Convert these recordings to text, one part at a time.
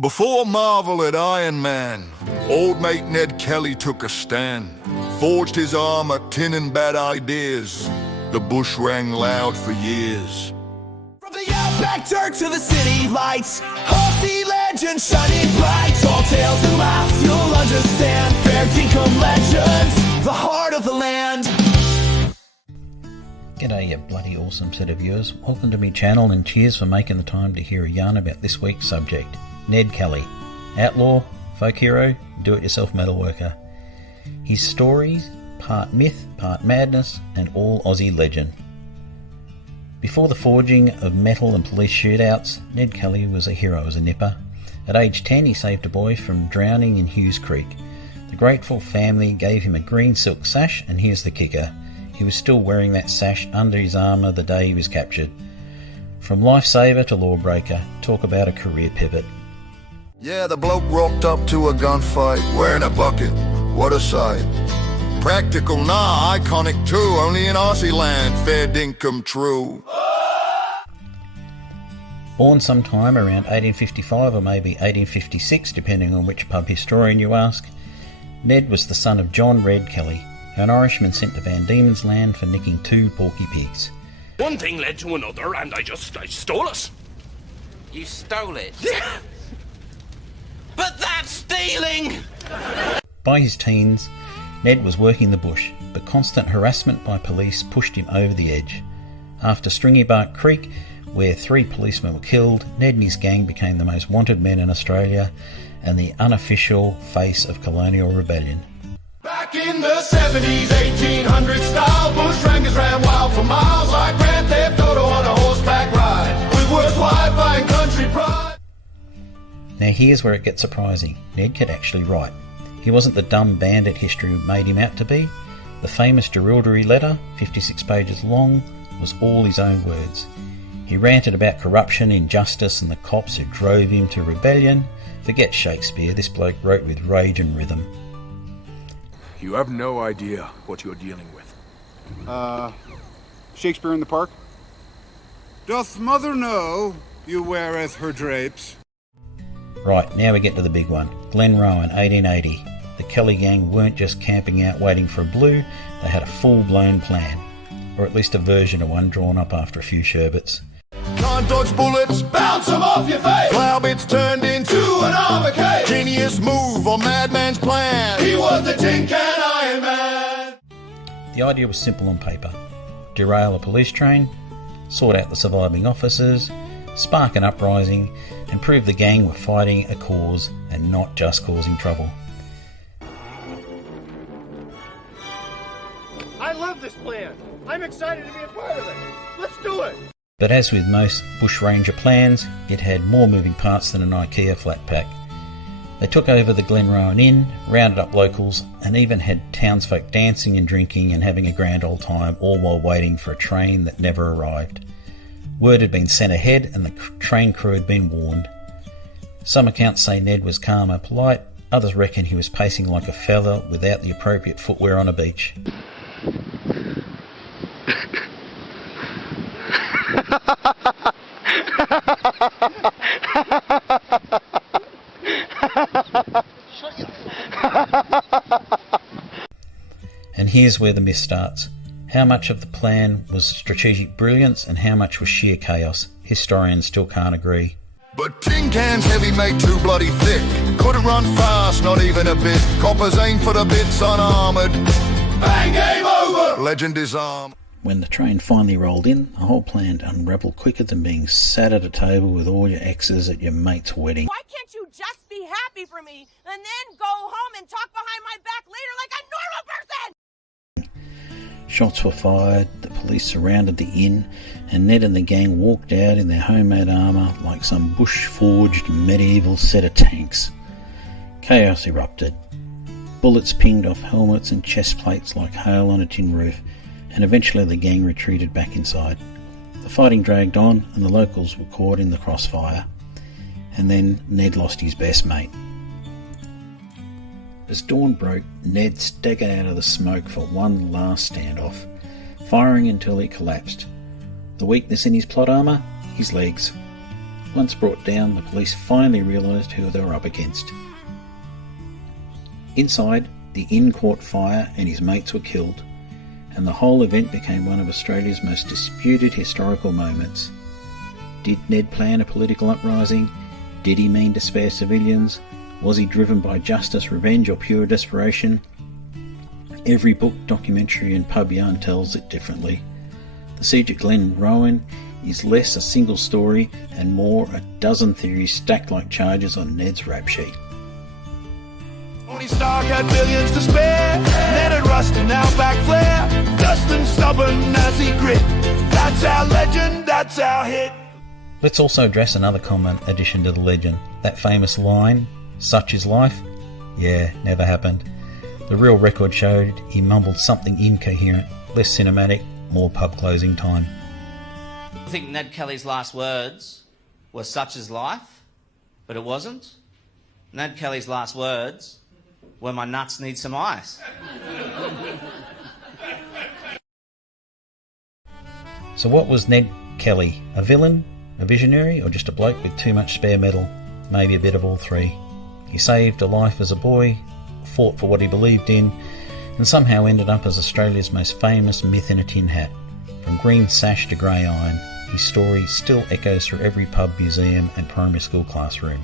Before Marvel at Iron Man, old mate Ned Kelly took a stand, forged his armor, tin and bad ideas. The bush rang loud for years. From the outback dirt to the city lights, Aussie legends shining bright. Tall tales and laughs, you'll understand. FairDinkumLegends, the heart of the land. G'day you bloody awesome set of viewers. Welcome to my channel and cheers for making the time to hear a yarn about this week's subject. Ned Kelly, outlaw, folk hero, do-it-yourself metalworker. His stories, part myth, part madness, and all Aussie legend. Before the forging of metal and police shootouts, Ned Kelly was a hero as a nipper. At age 10 he saved a boy from drowning in Hughes Creek. The grateful family gave him a green silk sash, and here's the kicker. He was still wearing that sash under his armour the day he was captured. From lifesaver to lawbreaker, talk about a career pivot. Yeah, the bloke rocked up to a gunfight, wearing a bucket. What a sight. Practical, nah, iconic too, only in Aussie land, fair dinkum true. Born sometime around 1855 or maybe 1856, depending on which pub historian you ask, Ned was the son of John Red Kelly, an Irishman sent to Van Diemen's Land for nicking 2 porky pigs. One thing led to another and I stole it. You stole it? Yeah. But that's stealing! By his teens, Ned was working the bush, but constant harassment by police pushed him over the edge. After Stringy Bark Creek, where 3 policemen were killed, Ned and his gang became the most wanted men in Australia and the unofficial face of colonial rebellion. Back in the 70s, 1800 style, Bushrangers ran wild for miles like Grand Theft Auto on a horseback ride, with worthwhile fighting country pride. Now here's where it gets surprising. Ned could actually write. He wasn't the dumb bandit history made him out to be. The famous Jerilderie letter, 56 pages long, was all his own words. He ranted about corruption, injustice and the cops who drove him to rebellion. Forget Shakespeare, this bloke wrote with rage and rhythm. You have no idea what you're dealing with. Shakespeare in the Park? Doth mother know you weareth her drapes? Right, now we get to the big one. Glenrowan, 1880. The Kelly gang weren't just camping out waiting for a blue, they had a full-blown plan. Or at least a version of one drawn up after a few sherbets. Can't dodge bullets, Bounce them off your face! flower bits turned into To an armor cage! genius move or madman's plan. He was the tin can Iron Man! The idea was simple on paper. Derail a police train, sort out the surviving officers, spark an uprising, and prove the gang were fighting a cause and not just causing trouble. I love this plan. I'm excited to be a part of it. Let's do it. But as with most Bushranger plans, it had more moving parts than an IKEA flat pack. They took over the Glenrowan Inn, rounded up locals, and even had townsfolk dancing and drinking and having a grand old time, all while waiting for a train that never arrived. Word had been sent ahead and the train crew had been warned. Some accounts say Ned was calm and polite, others reckon he was pacing like a feather without the appropriate footwear on a beach. And here's where the myth starts. How much of the plan was strategic brilliance and how much was sheer chaos? Historians still can't agree. But tin cans heavy made too bloody thick. Couldn't run fast, not even a bit. Coppers aim for the bits unarmoured. Bang, game over! Legend is armed. When the train finally rolled in, the whole plan unravelled quicker than being sat at a table with all your exes at your mate's wedding. Why can't you just be happy for me and then go home and talk behind my back later like a normal person? Shots were fired, the police surrounded the inn, and Ned and the gang walked out in their homemade armour like some bush-forged medieval set of tanks. Chaos erupted. Bullets pinged off helmets and chest plates like hail on a tin roof, and eventually the gang retreated back inside. The fighting dragged on and the locals were caught in the crossfire. And then Ned lost his best mate. As dawn broke, Ned staggered out of the smoke for one last standoff, firing until he collapsed. The weakness in his plot armour? His legs. Once brought down, the police finally realised who they were up against. Inside, the Inn caught fire and his mates were killed, and the whole event became one of Australia's most disputed historical moments. Did Ned plan a political uprising? Did he mean to spare civilians? Was he driven by justice, revenge, or pure desperation? Every book, documentary and pub yarn tells it differently. The siege at Glenrowan is less a single story and more a dozen theories stacked like charges on Ned's rap sheet. Tony Stark had billions to spare. Ned and Rustin outback flair. Dustin stubborn as he grit. That's our legend, that's our hit. Let's also address another common addition to the legend. That famous line, "Such is life?" Yeah, never happened. The real record showed he mumbled something incoherent, less cinematic, more pub closing time. I think Ned Kelly's last words were "such is life," but it wasn't. Ned Kelly's last words were "my nuts need some ice." So what was Ned Kelly? A villain? A visionary? Or just a bloke with too much spare metal? Maybe a bit of all three. He saved a life as a boy, fought for what he believed in, and somehow ended up as Australia's most famous myth in a tin hat. From green sash to grey iron, his story still echoes through every pub, museum and primary school classroom.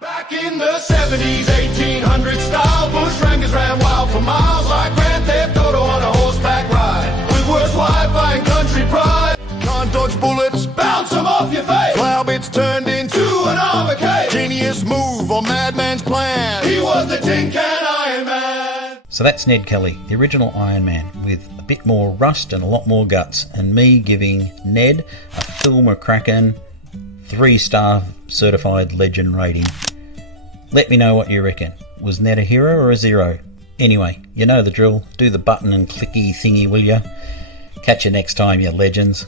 Back in the 70s, 1800s style, Bushrangers ran wild for miles like Grand Theft Auto on a horseback ride. With words Wi-Fi and country pride. Can't dodge bullets, Bounce them off your face. cloud bits turned into An armor-cade. genius move or madman's plan. He was the tin can Iron Man. So that's Ned Kelly, the original Iron Man, with a bit more rust and a lot more guts, and me giving Ned a full McCrakkin 3-star certified legend rating. Let me know what you reckon. Was Ned a hero or a zero? Anyway, you know the drill. Do the button and clicky thingy, will ya? Catch you next time, you legends.